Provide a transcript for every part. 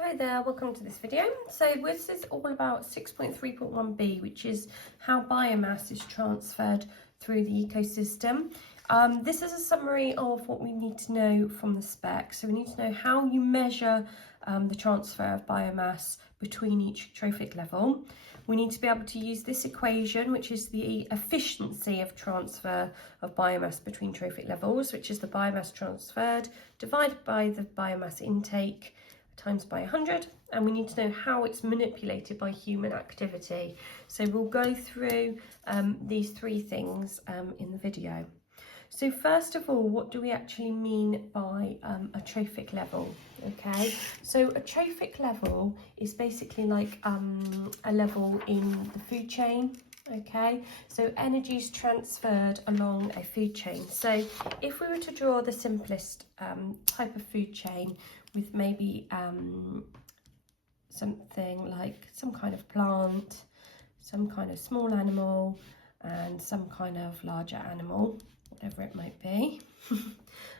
Hi there, welcome to this video. So this is all about 6.3.1b, which is how biomass is transferred through the ecosystem. This is a summary of what we need to know from the spec. So we need to know how you measure the transfer of biomass between each trophic level. We need to be able to use this equation, which is the efficiency of transfer of biomass between trophic levels, which is the biomass transferred divided by the biomass intake times by 100, and we need to know how it's manipulated by human activity. So we'll go through these three things in the video. So first of all, what do we actually mean by a trophic level? Okay, so a trophic level is basically like a level in the food chain. Okay, so energy is transferred along a food chain. So if we were to draw the simplest type of food chain with maybe something like some kind of plant, some kind of small animal, and some kind of larger animal, whatever it might be.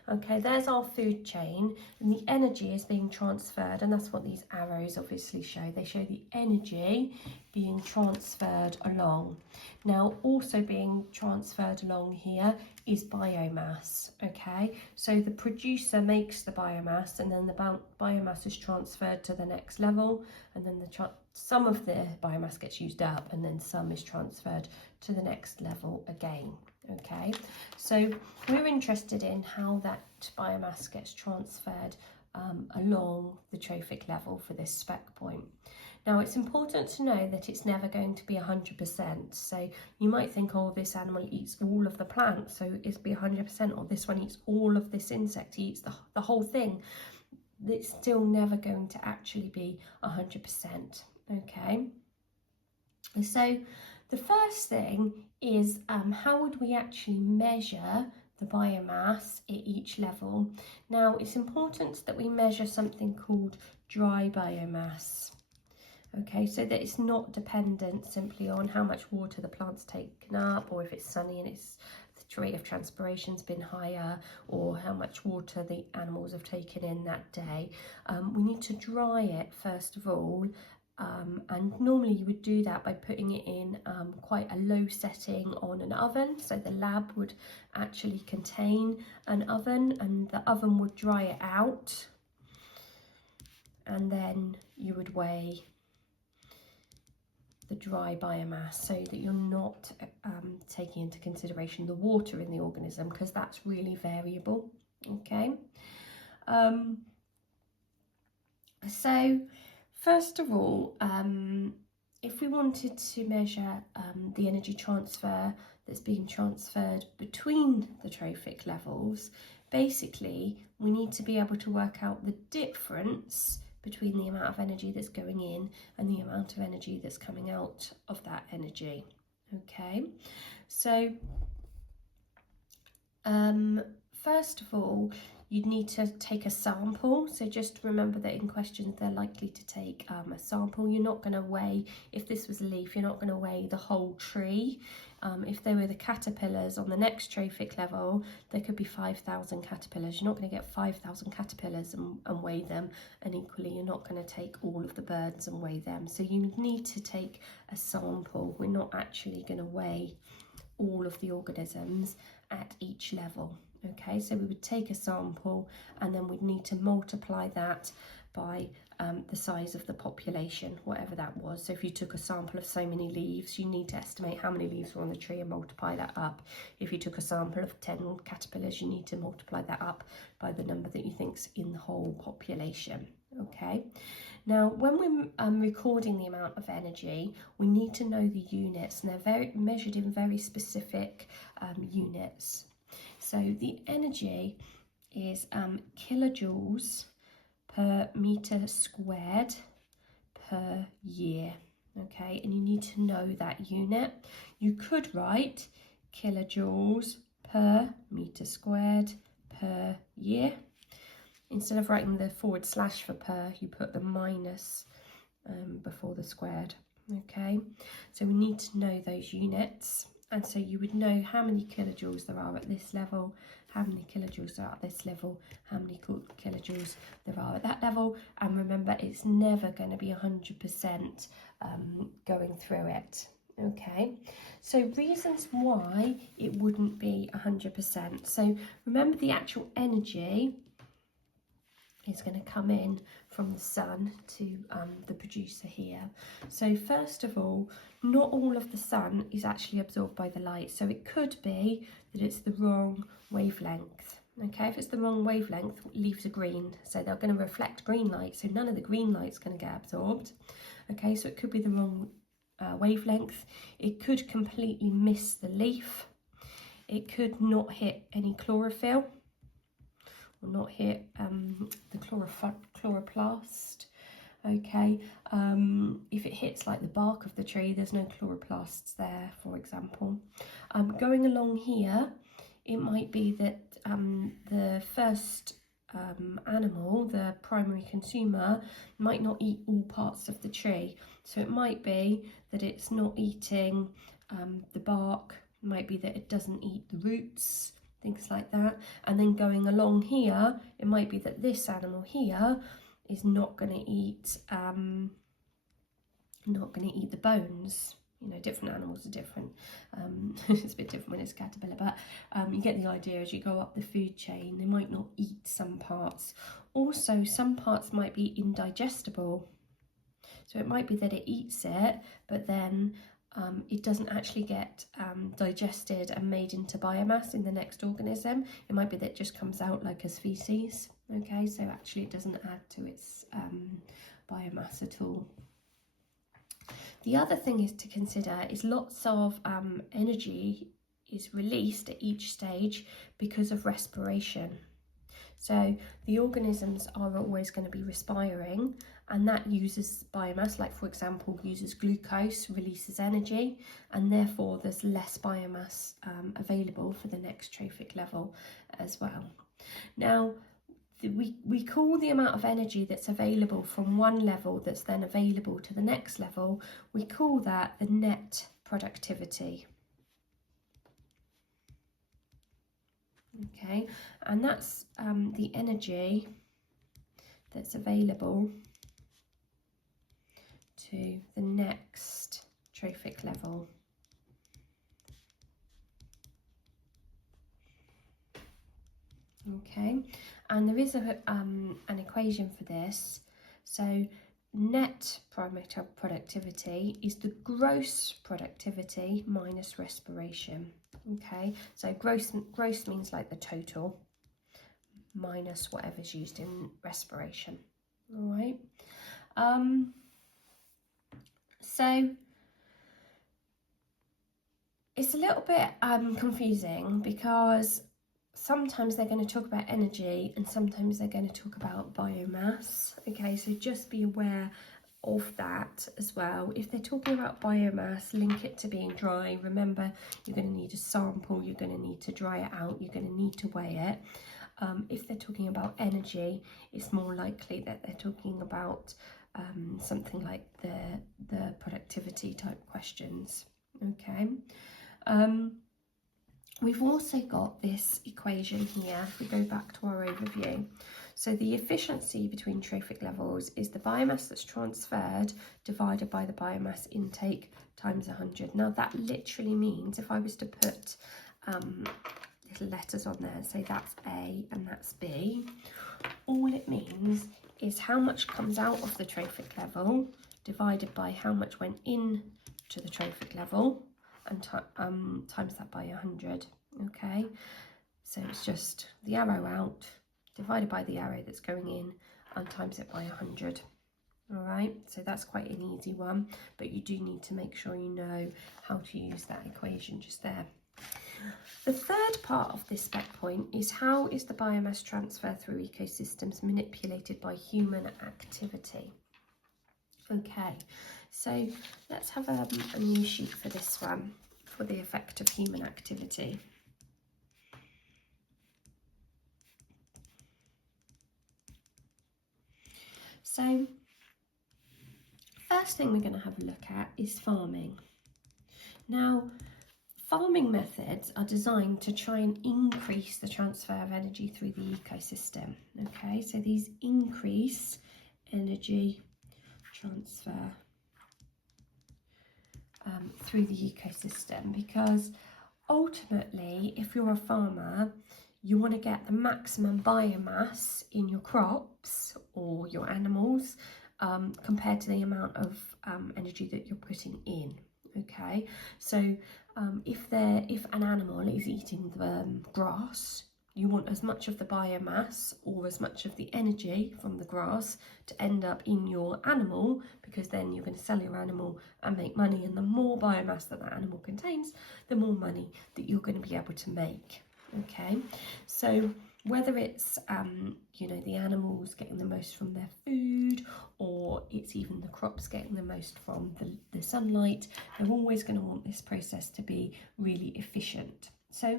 Okay, there's our food chain, and the energy is being transferred, and that's what these arrows obviously show. They show the energy being transferred along. Now, also being transferred along here is biomass. Okay, so the producer makes the biomass, and then the biomass is transferred to the next level, and then some of the biomass gets used up, and then some is transferred to the next level again. Okay, so we're interested in how that biomass gets transferred along the trophic level for this spec point. Now, it's important to know that it's never going to be 100%. So you might think, oh, this animal eats all of the plant, so it'll be 100%, or this one eats all of this insect, he eats the whole thing. It's still never going to actually be 100%. Okay, so the first thing is how would we actually measure the biomass at each level? Now, it's important that we measure something called dry biomass. Okay, so that it's not dependent simply on how much water the plant's taken up, or if it's sunny and the rate of transpiration's been higher, or how much water the animals have taken in that day. We need to dry it first of all. And normally you would do that by putting it in quite a low setting on an oven. So the lab would actually contain an oven, and the oven would dry it out, and then you would weigh the dry biomass so that you're not taking into consideration the water in the organism, because that's really variable. Okay, so first of all, if we wanted to measure the energy transfer that's being transferred between the trophic levels, basically we need to be able to work out the difference between the amount of energy that's going in and the amount of energy that's coming out of that energy. Okay, so first of all, you'd need to take a sample. So just remember that in questions they're likely to take a sample. You're not going to weigh, if this was a leaf, you're not going to weigh the whole tree. If they were the caterpillars on the next trophic level, there could be 5,000 caterpillars. You're not going to get 5,000 caterpillars and weigh them, and equally you're not going to take all of the birds and weigh them. So you need to take a sample. We're not actually going to weigh all of the organisms at each level. Okay, so we would take a sample, and then we'd need to multiply that by the size of the population, whatever that was. So if you took a sample of so many leaves, you need to estimate how many leaves were on the tree and multiply that up. If you took a sample of 10 caterpillars, you need to multiply that up by the number that you think's in the whole population. Okay, now when we're recording the amount of energy, we need to know the units, and they're measured in very specific units. So the energy is kilojoules per meter squared per year. Okay, and you need to know that unit. You could write kilojoules per meter squared per year. Instead of writing the / for per, you put the minus before the squared. Okay, so we need to know those units. And so you would know how many kilojoules there are at this level, how many kilojoules there are at this level, how many kilojoules there are at that level. And remember, it's never going to be 100% going through it. Okay, so reasons why it wouldn't be 100%. So remember, the actual energy is going to come in from the sun to the producer here. So first of all, not all of the sun is actually absorbed by the light. So it could be that it's the wrong wavelength. Okay, if it's the wrong wavelength, leaves are green. So they're going to reflect green light. So none of the green light's going to get absorbed. Okay, so it could be the wrong wavelength. It could completely miss the leaf. It could not hit any chlorophyll, or not hit the chloroplast. Okay, if it hits like the bark of the tree, there's no chloroplasts there, for example. Going along here, it might be that the first animal, the primary consumer, might not eat all parts of the tree. So it might be that it's not eating the bark, it might be that it doesn't eat the roots, things like that. And then going along here, it might be that this animal here is not going to eat the bones. You know, different animals are different. It's a bit different when it's a caterpillar, but you get the idea. As you go up the food chain, they might not eat some parts. Also, some parts might be indigestible. So it might be that it eats it, but then it doesn't actually get digested and made into biomass in the next organism. It might be that it just comes out like as feces. Okay, so actually it doesn't add to its biomass at all. The other thing is to consider is lots of energy is released at each stage because of respiration. So the organisms are always going to be respiring, and that uses biomass, like for example uses glucose, releases energy, and therefore there's less biomass available for the next trophic level as well. Now we call the amount of energy that's available from one level that's then available to the next level, we call that the net productivity. Okay, and that's the energy that's available to the next trophic level. Okay, and there is an equation for this. So net primary productivity is the gross productivity minus respiration. Okay, so gross means like the total minus whatever's used in respiration. All right. So it's a little bit confusing because sometimes they're going to talk about energy and sometimes they're going to talk about biomass. Okay, so just be aware of that as well. If they're talking about biomass, link it to being dry. Remember, you're going to need a sample, you're going to need to dry it out, you're going to need to weigh it. If they're talking about energy, it's more likely that they're talking about something like the productivity type questions. Okay. We've also got this equation here, if we go back to our overview. So the efficiency between trophic levels is the biomass that's transferred divided by the biomass intake times 100. Now that literally means, if I was to put little letters on there and say that's A and that's B, all it means is how much comes out of the trophic level divided by how much went in to the trophic level, and times that by 100. Okay, so it's just the arrow out divided by the arrow that's going in and times it by 100. All right, so that's quite an easy one, but you do need to make sure you know how to use that equation just there. The third part of this spec point is how is the biomass transfer through ecosystems manipulated by human activity. Okay, so let's have a new sheet for this one, for the effect of human activity. So first thing we're going to have a look at is farming. Now, Farming methods are designed to try and increase the transfer of energy through the ecosystem. Okay, so these increase energy transfer through the ecosystem, because ultimately, if you're a farmer, you want to get the maximum biomass in your crops or your animals compared to the amount of energy that you're putting in. Okay, so if an animal is eating the grass, you want as much of the biomass or as much of the energy from the grass to end up in your animal, because then you're going to sell your animal and make money, and the more biomass that animal contains, the more money that you're going to be able to make. Okay, so whether it's the animals getting the most from their food, or it's even the crops getting the most from the sunlight, they're always going to want this process to be really efficient. So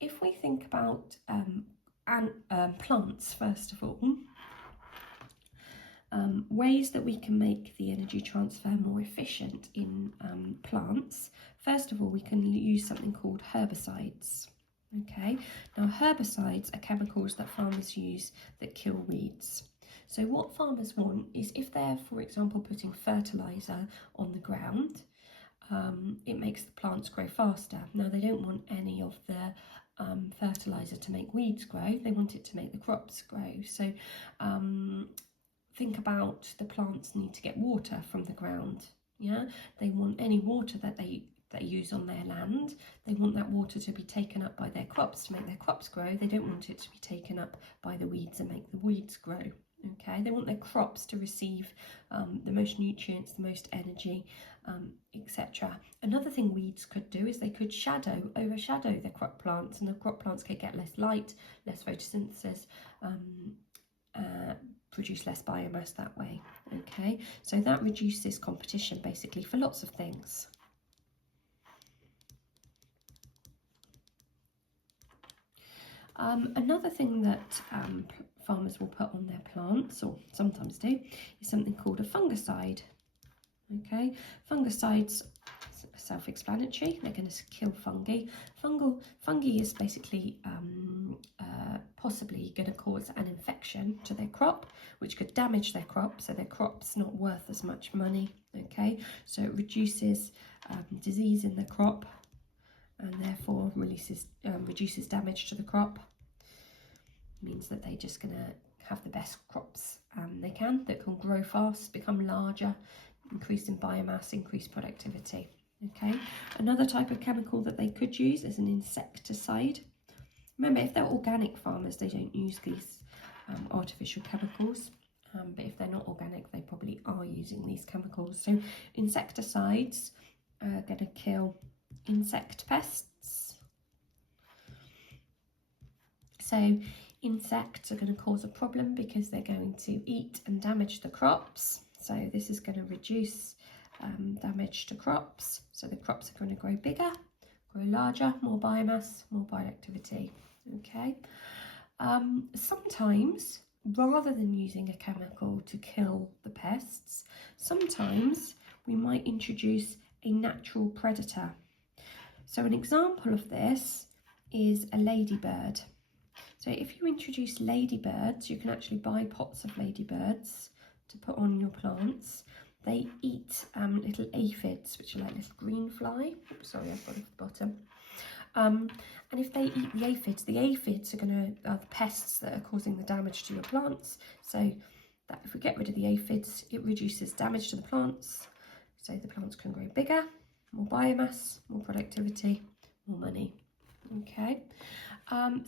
if we think about plants, first of all, ways that we can make the energy transfer more efficient in plants, first of all, we can use something called herbicides. Okay, now herbicides are chemicals that farmers use that kill weeds. So what farmers want is, if they're, for example, putting fertiliser on the ground, it makes the plants grow faster. Now, they don't want any of the fertiliser to make weeds grow, they want it to make the crops grow. So think about, the plants need to get water from the ground. Yeah, they want any water that they use on their land, they want that water to be taken up by their crops to make their crops grow. They don't want it to be taken up by the weeds and make the weeds grow. Okay, they want their crops to receive the most nutrients, the most energy, etc. Another thing weeds could do is they could overshadow the crop plants, and the crop plants could get less light, less photosynthesis, produce less biomass that way. Okay, so that reduces competition basically for lots of things. Another thing that farmers will put on their plants, or sometimes do, is something called a fungicide. Okay, fungicides, self-explanatory, they're going to kill fungi. Fungi is basically possibly going to cause an infection to their crop, which could damage their crop, so their crop's not worth as much money. Okay, so it reduces disease in the crop, and therefore reduces damage to the crop. Means that they're just going to have the best crops they can, that can grow fast, become larger, increase in biomass, increase productivity. Okay, another type of chemical that they could use is an insecticide. Remember, if they're organic farmers, they don't use these artificial chemicals, but if they're not organic, they probably are using these chemicals. So insecticides are going to kill insect pests. So insects are going to cause a problem because they're going to eat and damage the crops. So this is going to reduce damage to crops. So the crops are going to grow bigger, grow larger, more biomass, more productivity. Okay. Sometimes, rather than using a chemical to kill the pests, sometimes we might introduce a natural predator. So an example of this is a ladybird. So if you introduce ladybirds, you can actually buy pots of ladybirds to put on your plants. They eat little aphids, which are like little green fly. Oops, sorry, I've got it at the bottom. And if they eat the aphids are going to the pests that are causing the damage to your plants. So that if we get rid of the aphids, it reduces damage to the plants. So the plants can grow bigger, more biomass, more productivity, more money. Okay.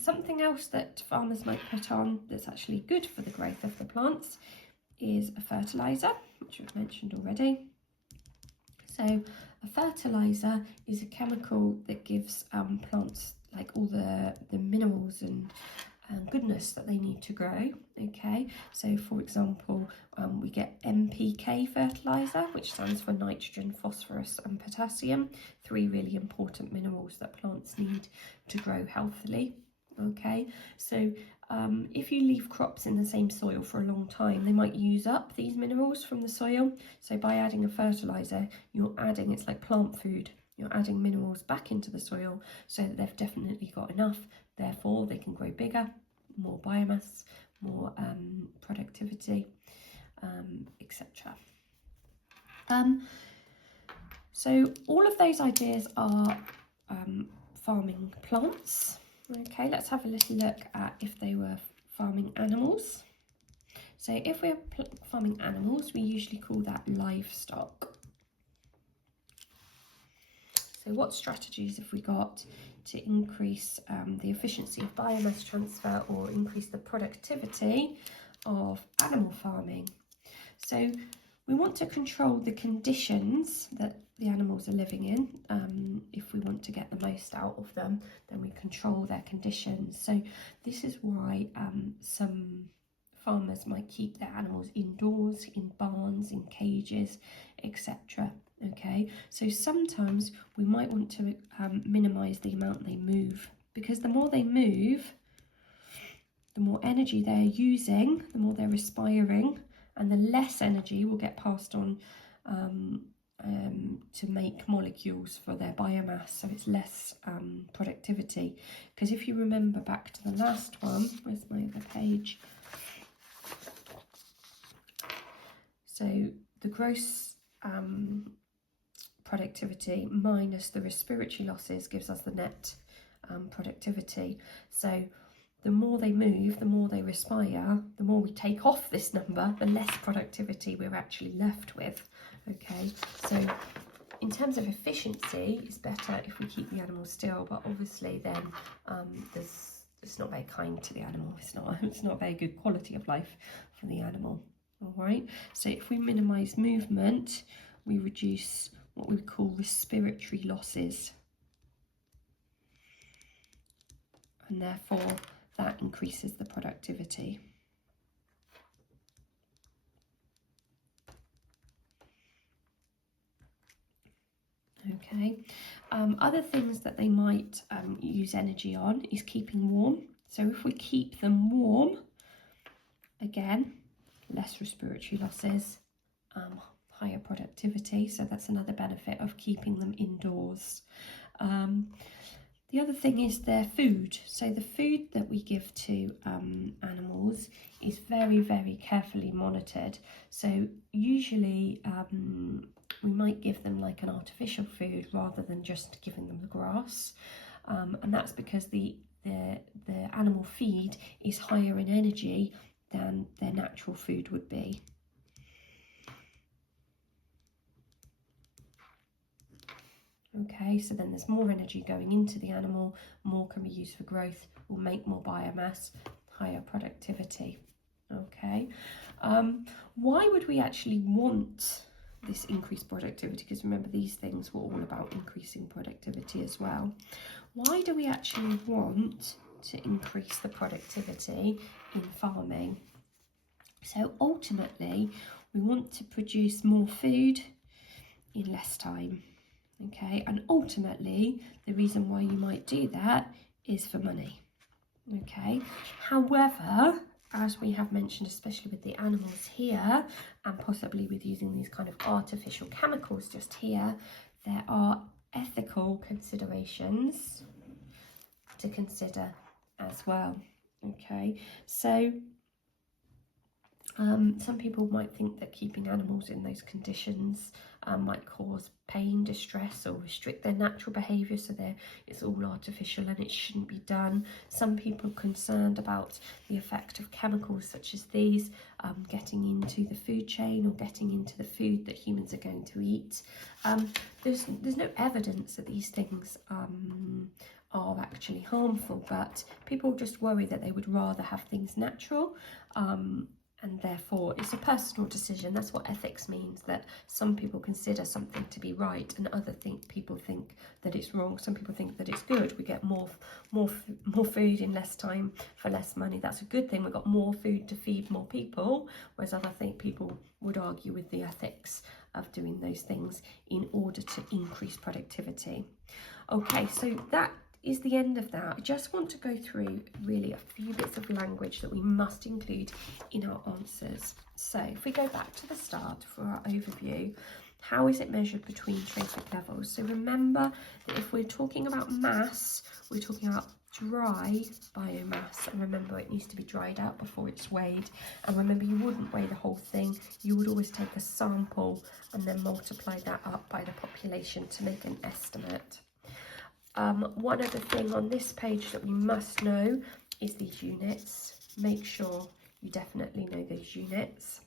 Something else that farmers might put on that's actually good for the growth of the plants is a fertiliser, which we've mentioned already. So a fertiliser is a chemical that gives plants like all the minerals and goodness that they need to grow. Okay, so for example, we get NPK fertiliser, which stands for nitrogen, phosphorus and potassium, 3 really important minerals that plants need to grow healthily. Okay, so if you leave crops in the same soil for a long time, they might use up these minerals from the soil. So by adding a fertiliser, you're adding, it's like plant food, You're adding minerals back into the soil so that they've definitely got enough, therefore they can grow bigger, more biomass, more productivity, etc. So all of those ideas are farming plants. Okay, let's have a little look at if they were farming animals. So if we're farming animals, we usually call that livestock. So what strategies have we got to increase the efficiency of biomass transfer or increase the productivity of animal farming? So we want to control the conditions that the animals are living in. If we want to get the most out of them, then we control their conditions. So this is why some farmers might keep their animals indoors, in barns, in cages, etc. Okay, so sometimes we might want to minimize the amount they move, because the more they move, the more energy they're using, the more they're respiring, and the less energy will get passed on to make molecules for their biomass, so it's less productivity. Because if you remember back to the last one, where's my other page? So the gross productivity minus the respiratory losses gives us the net productivity. So the more they move, the more they respire, the more we take off this number, the less productivity we're actually left with. Okay, so in terms of efficiency, it's better if we keep the animal still, but obviously then it's not very kind to the animal. It's not a very good quality of life for the animal. All right, so if we minimize movement, we reduce what we call respiratory losses, and therefore that increases the productivity. Okay, other things that they might use energy on is keeping warm. So if we keep them warm, again, less respiratory losses, higher productivity. So that's another benefit of keeping them indoors. The other thing is their food. So the food that we give to animals is very, very carefully monitored. So usually we might give them like an artificial food rather than just giving them the grass. And that's because the animal feed is higher in energy than their natural food would be. Okay, so then there's more energy going into the animal, more can be used for growth, will make more biomass, higher productivity. Okay, why would we actually want this increased productivity? Because remember, these things were all about increasing productivity as well. Why do we actually want to increase the productivity in farming? So ultimately, we want to produce more food in less time. Okay, and ultimately the reason why you might do that is for money. Okay, however, as we have mentioned, especially with the animals here, and possibly with using these kind of artificial chemicals just here, there are ethical considerations to consider as well. Okay, so some people might think that keeping animals in those conditions might cause pain, distress, or restrict their natural behaviour, so it's all artificial and it shouldn't be done. Some people are concerned about the effect of chemicals such as these getting into the food chain or getting into the food that humans are going to eat. There's no evidence that these things are actually harmful, but people just worry that they would rather have things natural. And therefore it's a personal decision. That's what ethics means, that some people consider something to be right and other people think that it's wrong. Some people think that it's good. We get more food in less time for less money. That's a good thing. We've got more food to feed more people, whereas I think people would argue with the ethics of doing those things in order to increase productivity. Okay, so that is the end of that. I just want to go through really a few bits of language that we must include in our answers. So if we go back to the start for our overview, How is it measured between trophic levels? So remember that if we're talking about mass, we're talking about dry biomass, and remember it needs to be dried out before it's weighed. And remember, you wouldn't weigh the whole thing, you would always take a sample and then multiply that up by the population to make an estimate. One other thing on this page that we must know is these units. Make sure you definitely know those units.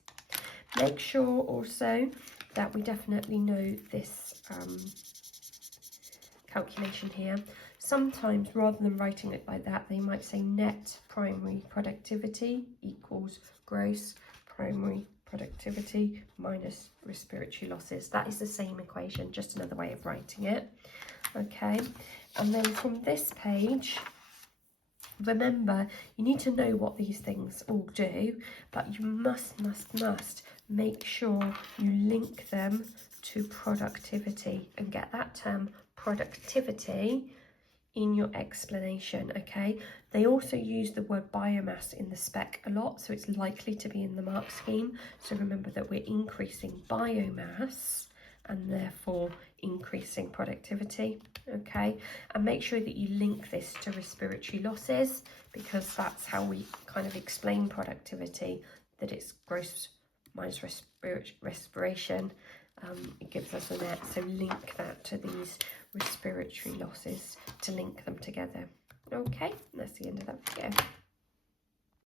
Make sure also that we definitely know this calculation here. Sometimes rather than writing it like that, they might say net primary productivity equals gross primary productivity minus respiratory losses. That is the same equation, just another way of writing it. Okay, and then from this page, remember, you need to know what these things all do, but you must make sure you link them to productivity and get that term productivity in your explanation, okay? They also use the word biomass in the spec a lot, so it's likely to be in the mark scheme. So remember that we're increasing biomass and therefore increasing productivity, okay? And make sure that you link this to respiratory losses, because that's how we kind of explain productivity, that it's gross minus respiration. It gives us a net, so link that to these respiratory losses to link them together. Okay, that's the end of that video.